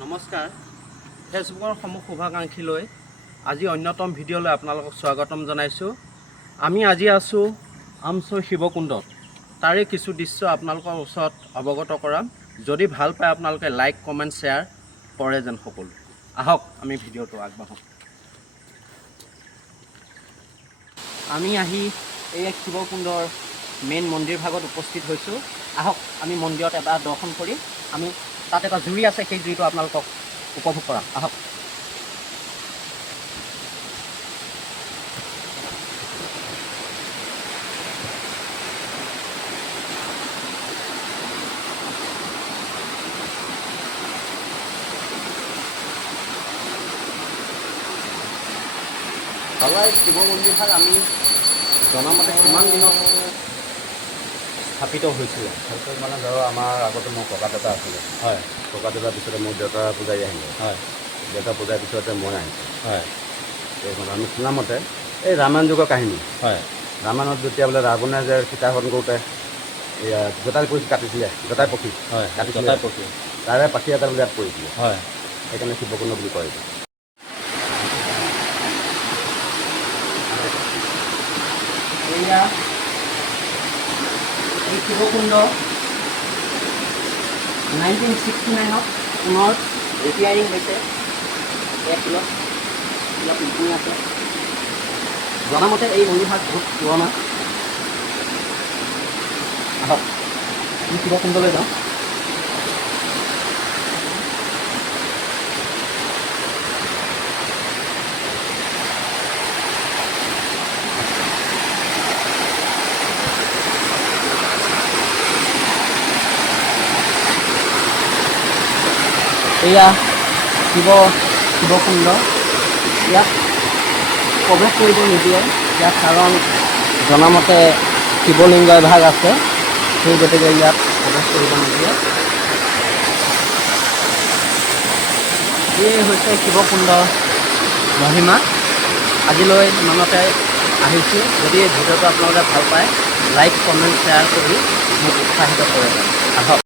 নমস্কাৰ ফেচবুকৰ সমূহ শুভাকাংক্ষী লৈ আজি অন্যতম ভিডিঅ'লৈ আপোনালোকক স্বাগতম জনাইছোঁ। আমি আজি আছোঁ আমছৈ শিৱকুণ্ডত। তাৰে কিছু দৃশ্য আপোনালোকৰ ওচৰত অৱগত কৰাম। যদি ভাল পায় আপোনালোকে লাইক কমেণ্ট শ্বেয়াৰ কৰে যেন সকলো। আহক আমি ভিডিঅ'টো আগবাঢ়োঁ। আমি আহি এই শিৱকুণ্ডৰ মেইন মন্দিৰ ভাগত উপস্থিত হৈছোঁ। আহক আমি মন্দিৰত এবাৰ দৰ্শন কৰি আমি তাত এটা জুৰি আছে, সেই জুৰিটো আপোনালোকক উপভোগ কৰা। আহক। এই শিৱ মন্দিৰভাগ আমি জনামতে কিমান দিনত স্থাপিত হৈছিলে? মানে ধৰক আমাৰ আগতে মোৰ ককা দেউতা আছিলে। হয়। ককা দেউতাৰ পিছতে মোৰ দেউতা পূজাৰী আহিলে। হয়। দেউতা পূজাৰ পিছতে মই আহিছোঁ। হয়। এইখন আমি শুনামতে এই ৰামায়ণ যুগৰ কাহিনী। হয়। ৰামায়ণত যেতিয়া বোলে ৰাৱণে যে সীতাহৰণ কৰোঁতে এয়া জটাই পক্ষী কাটিছিলে, জটাই পক্ষী হয় কাটিছিলে, জটাই পক্ষী তাৰে পাখি এটা বোলে ইয়াত পৰিছিলে। হয়। সেইকাৰণে শিৱকুণ্ড বুলি কয় এইটো। এয়া এই শিৱকুণ্ড 1969ত পুনৰ ৰিপেয়াৰিং হৈছে। এক কিলত ইয়াত মিটিং আছে। জনামতে এই মন্দিৰভাগ বহুত পুৰণা। আহক আমি শিৱকুণ্ডলৈ যাওঁ। এয়া শিৱকুণ্ড। ইয়াত প্ৰৱেশ কৰিব নিদিয়ে ইয়াত, কাৰণ জনামতে শিৱলিংগ এভাগ আছে, সেই গতিকে ইয়াত প্ৰৱেশ কৰিব নিদিয়ে। এয়ে হৈছে শিৱকুণ্ডৰ মহিমা। আজিলৈ ইমানতে আহিছোঁ। যদি ভিডিঅ'টো আপোনালোকে ভাল পায় লাইক কমেণ্ট শ্বেয়াৰ কৰি মোক উৎসাহিত কৰে। আহক।